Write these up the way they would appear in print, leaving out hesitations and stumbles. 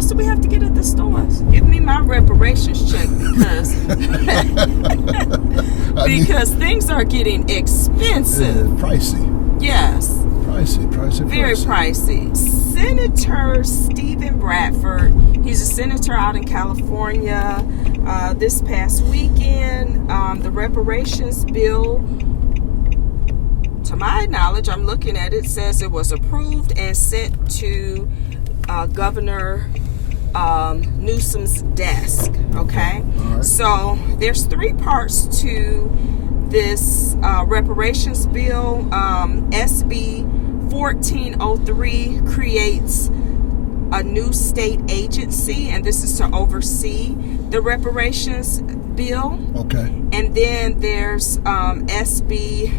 else do we have to get at the stores? Give me my reparations check because things are getting expensive. Pricey. Yes. Pricey. Very pricey. Senator Stephen Bradford, he's a senator out in California. This past weekend, the reparations bill, to my knowledge, I'm looking at it, says it was approved and sent to Governor Newsom's desk. Okay, right. So there's three parts to this reparations bill. SB 1403 creates a new state agency, and this is to oversee the reparations bill. Okay. And then there's SB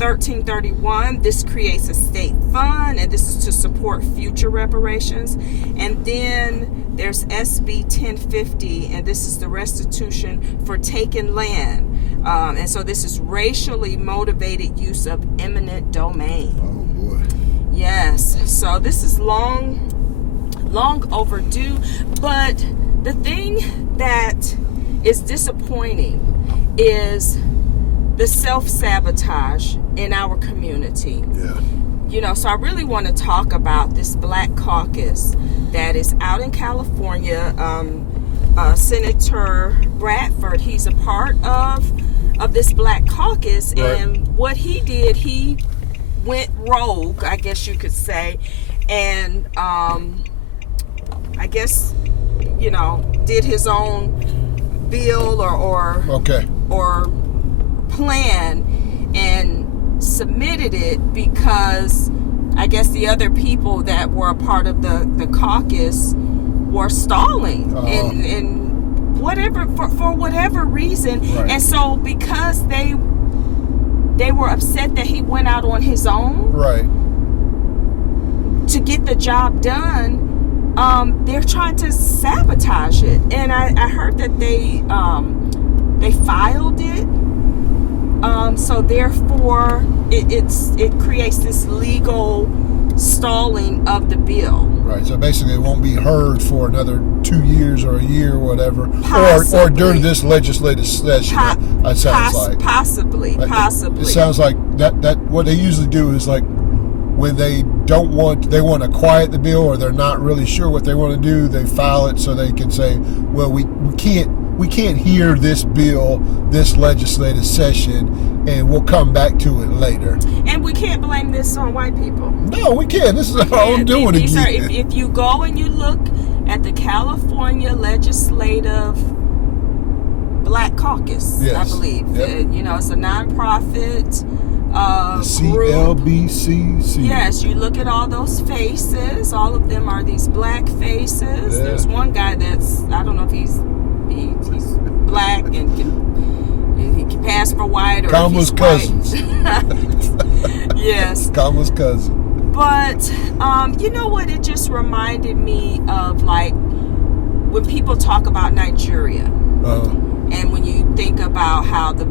1331. This creates a state fund, and this is to support future reparations. And then there's SB 1050, and this is the restitution for taken land. And so this is racially motivated use of eminent domain. Oh boy. Yes. So this is long overdue. But the thing that is disappointing is the self-sabotage in our community. Yeah. You know, so I really want to talk about this Black Caucus that is out in California. Senator Bradford, he's a part of this Black Caucus, right. And what he did, he went rogue, I guess you could say, and I guess, you know, did his own bill or plan and submitted it because I guess the other people that were a part of the caucus were stalling and whatever for whatever reason. Right. And so because they were upset that he went out on his own, right, to get the job done, they're trying to sabotage it. And I heard that they filed it. So therefore, it creates this legal stalling of the bill. Right. So basically, it won't be heard for another 2 years or a year or whatever, Possibly. or during this legislative session. It sounds like possibly. It sounds like that. What they usually do is like when they want to quiet the bill or they're not really sure what they want to do, they file it so they can say, well, we can't hear this bill this legislative session, and we'll come back to it later. And we can't blame this on white people. No, we can't. This is our own doing again. If you go and you look at the California Legislative Black Caucus, yes. I believe. Yep. You know, it's a nonprofit group. CLBCC. Yes, you look at all those faces. All of them are these black faces. Yeah. There's one guy that's, I don't know if he's black and he can pass for white, or Kamala's cousins. Yes. Kamala's cousin. But you know what? It just reminded me of like when people talk about Nigeria, and when you think about how the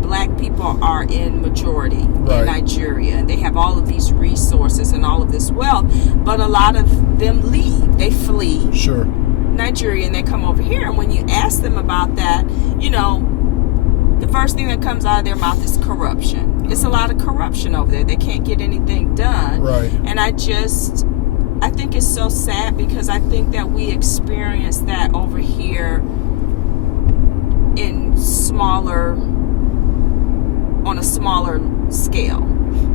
black people are in majority right. in Nigeria, and they have all of these resources and all of this wealth, but a lot of them leave. They flee. Sure. Nigeria, and they come over here, and when you ask them about that, you know, the first thing that comes out of their mouth is corruption. It's a lot of corruption over there. They can't get anything done. Right. And I think it's so sad because I think that we experience that over here on a smaller scale.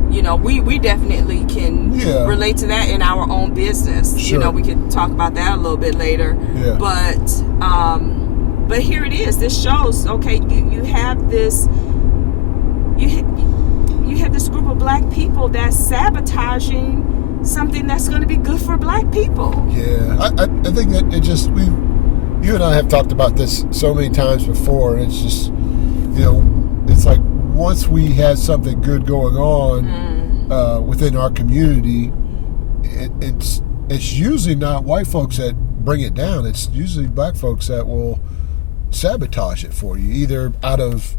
You know, we definitely can relate to that in our own business. Sure. You know, we could talk about that a little bit later. Yeah. But here it is. This shows, okay, you have this group of black people that's sabotaging something that's going to be good for black people. Yeah, I think that you and I have talked about this so many times before, and it's just, you know, it's like once we have something good going on within our community, it's usually not white folks that bring it down. It's usually black folks that will sabotage it for you, either out of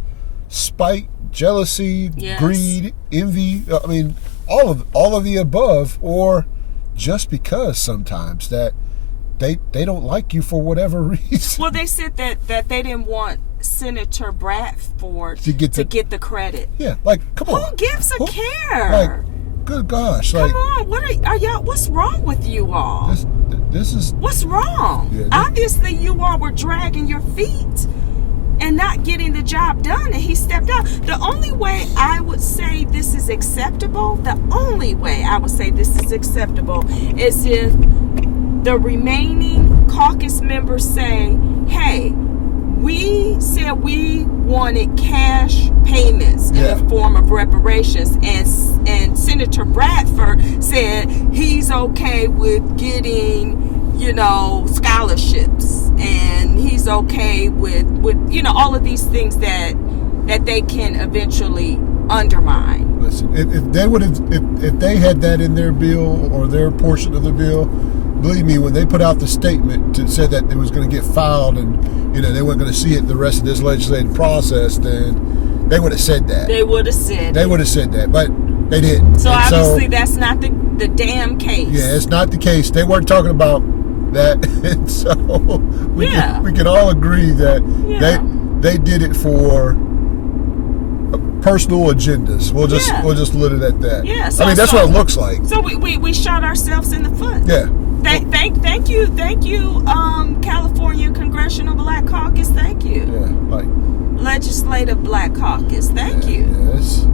spite, jealousy, yes. greed, envy. I mean, all of the above, or just because sometimes that they don't like you for whatever reason. Well, they said that they didn't want Senator Bradford to get the credit. Yeah, like, come on. Who gives a care? Like, good gosh. Come Like, on, what are y'all? What's wrong with you all? This is... What's wrong? Yeah, Obviously, you all were dragging your feet and not getting the job done, and he stepped out. The only way I would say this is acceptable, is if the remaining caucus members say, hey, we said we wanted cash payments in the form of reparations, and Senator Bradford said he's okay with getting, scholarships, and he's okay with all of these things that they can eventually undermine. Listen, if they had that in their bill or their portion of the bill, believe me, when they put out the statement to say that it was going to get filed and they weren't going to see it the rest of this legislative process, then they would have said that. They would have said that, but they didn't. So obviously that's not the damn case. Yeah, it's not the case. They weren't talking about that, and so we can all agree that they did it for personal agendas. We'll just let it at that. Yeah, that's what it looks like. So we shot ourselves in the foot. Yeah. Thank you, California Congressional Black Caucus. Thank you. Yeah, Legislative Black Caucus. Thank you.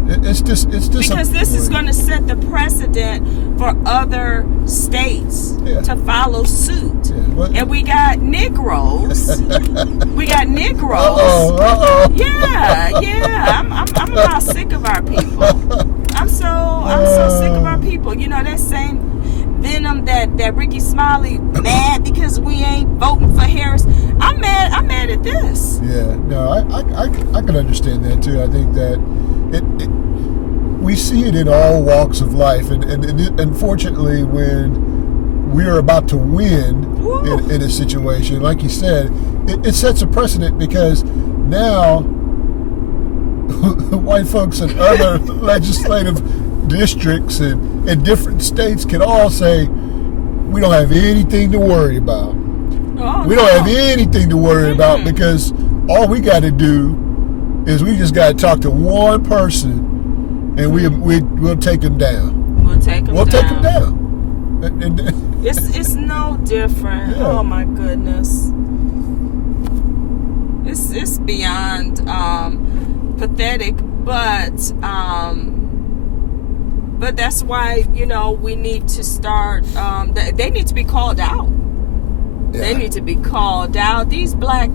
Yeah, it's just because this is going to set the precedent for other states to follow suit. Yeah, and we got Negroes. Uh-oh. Yeah. I'm about sick of our people. I'm so sick of our people. That same venom that Ricky Smiley mad because we ain't voting for Harris. I'm mad at this. Yeah, no, I can understand that too. I think that we see it in all walks of life, and unfortunately, when we're about to win in a situation, like you said, it sets a precedent, because now white folks in other legislative districts and different states can all say, we don't have anything to worry about. We don't have anything to worry about, because all we got to do is we just got to talk to one person, and we'll take them down. We'll take them down. And it's no different. Yeah. Oh my goodness. It's beyond pathetic, but that's why we need to start. They need to be called out. Yeah. They need to be called out. These black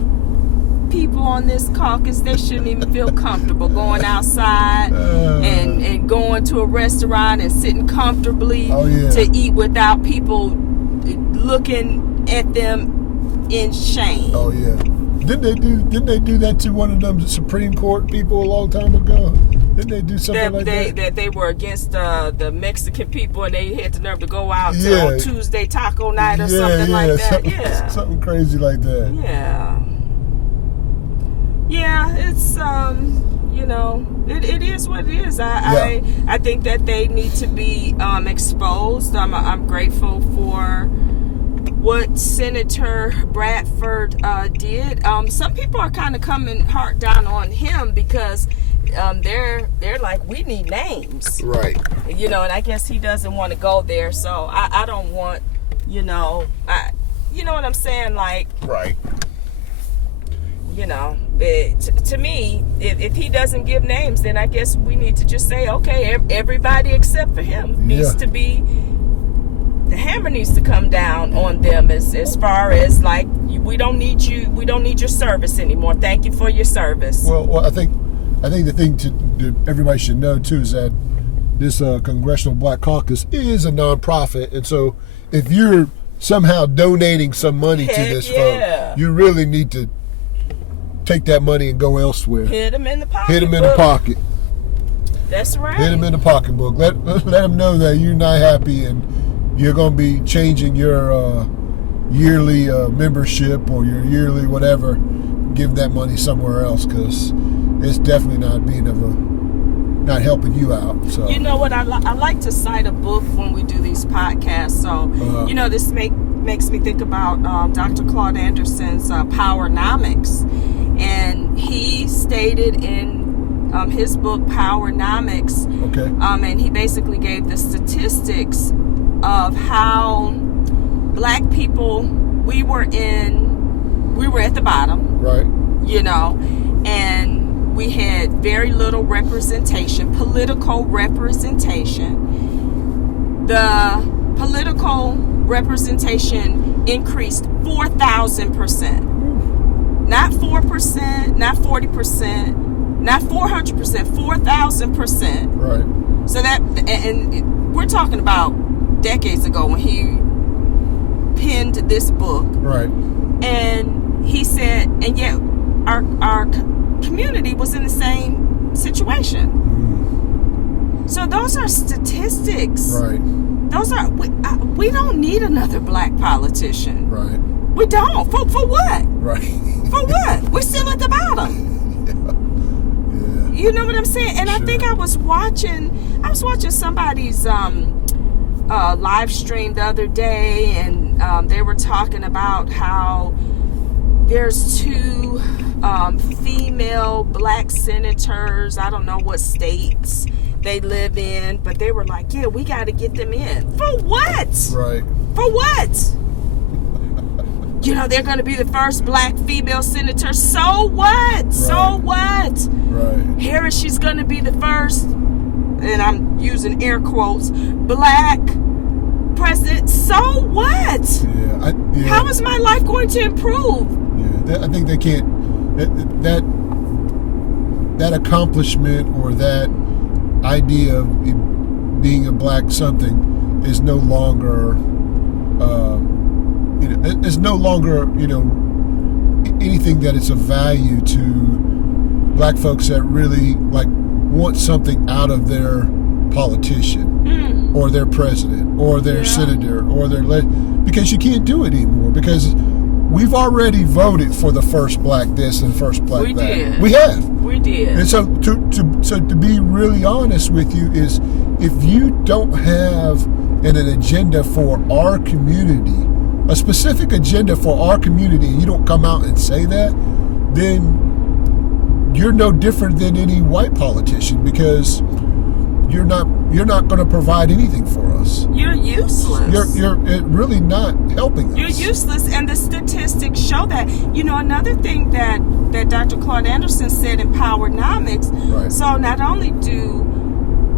people on this caucus, they shouldn't even feel comfortable going outside and going to a restaurant and sitting comfortably to eat without people looking at them in shame. Oh yeah. Didn't they do that to one of them Supreme Court people a long time ago? Didn't they do something like that? That they were against the Mexican people, and they had the nerve to go out on Tuesday taco night or something like that. Something crazy like that. Yeah, it's it is what it is. I think that they need to be exposed. I'm grateful for what Senator Bradford did. Some people are kind of coming hard down on him because they're like, we need names, right? And I guess he doesn't want to go there. So I don't want, you know what I'm saying, like, right. To me, if he doesn't give names, then I guess we need to just say, okay, everybody except for him needs to be. The hammer needs to come down on them as far as, like, we don't need you. We don't need your service anymore. Thank you for your service. Well, I think the thing that everybody should know too is that this Congressional Black Caucus is a nonprofit, and so if you're somehow donating some money to this vote, you really need to take that money and go elsewhere. Hit them in the pocket. Hit them in the pocket. That's right. Hit them in the pocketbook. Let them know that you're not happy and you're going to be changing your yearly membership or your yearly whatever. Give that money somewhere else, because it's definitely not helping you out. So you know what? I like to cite a book when we do these podcasts. So this makes me think about Dr. Claude Anderson's Powernomics. And he stated in his book Powernomics, and he basically gave the statistics of how black people, we were at the bottom, right? You know, and we had very little representation, political representation. The political representation increased 4,000%. Not 4%, not 40%, not 400%, 4,000%. Right. So that, and we're talking about decades ago when he penned this book. Right. And he said, and yet our community was in the same situation. So those are statistics. Right. Those are, we don't need another black politician. Right. We don't. For what? Right. For what? We're still at the bottom. Yeah. You know what I'm saying? And Sure. I think I was watching somebody's live stream the other day, and they were talking about how there's 2 female black senators. I don't know what states they live in, but they were like, yeah, we got to get them in. For what? Right. For what? You know, they're going to be the first black female senator. So what? Right. So what? Right. Harris, she's going to be the first, and I'm using air quotes, black president. So what? Yeah. How is my life going to improve? Yeah. I think they can't. That accomplishment or that idea of being a black something is no longer. It's no longer, anything that is of value to black folks that really want something out of their politician or their president or their senator or because you can't do it anymore, because we've already voted for the first black this and first black that. Did. We have. We did. And so to be really honest with you is, if you don't have an agenda for our community, a specific agenda for our community, and you don't come out and say that, then you're no different than any white politician, because you're not going to provide anything for us. You're useless. You're really not helping us. You're useless, and the statistics show that. Another thing that Dr. Claude Anderson said in Powernomics. Right. So not only do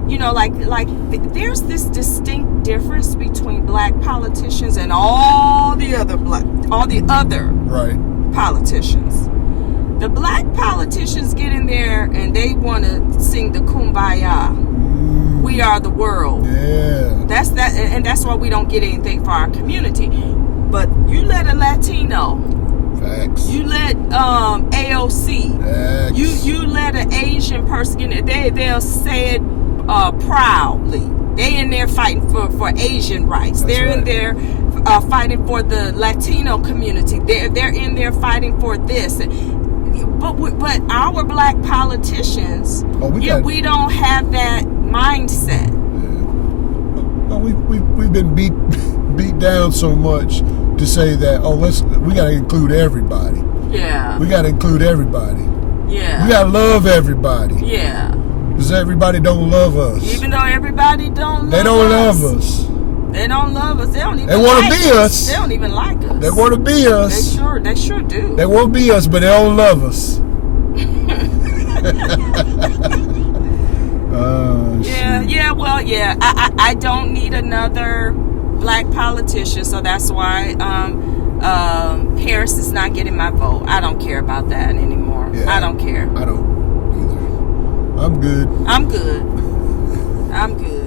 there's this distinct difference between black politicians and all the other right. politicians. The black politicians get in there and they want to sing the Kumbaya. We are the world. Yeah. That's why we don't get anything for our community. But you let a Latino, facts. You let AOC, facts. you let an Asian person get in there, they'll say it proudly. They in there fighting for Asian rights. That's They're right. in there fighting for the Latino community. They're in there fighting for this. But our black politicians, we don't have that mindset. Yeah. Well, we've been beat down so much to say that we got to include everybody. Yeah. We got to include everybody. Yeah. We got to love everybody. Yeah. Because everybody don't love us. Even though everybody don't love us. They don't love us. They don't love us. They don't even want to like be us. They don't even like us. They want to be us. They sure do. They want to be us, but they don't love us. I don't need another black politician, so that's why Harris is not getting my vote. I don't care about that anymore. Yeah, I don't care. I don't either. I'm good. I'm good.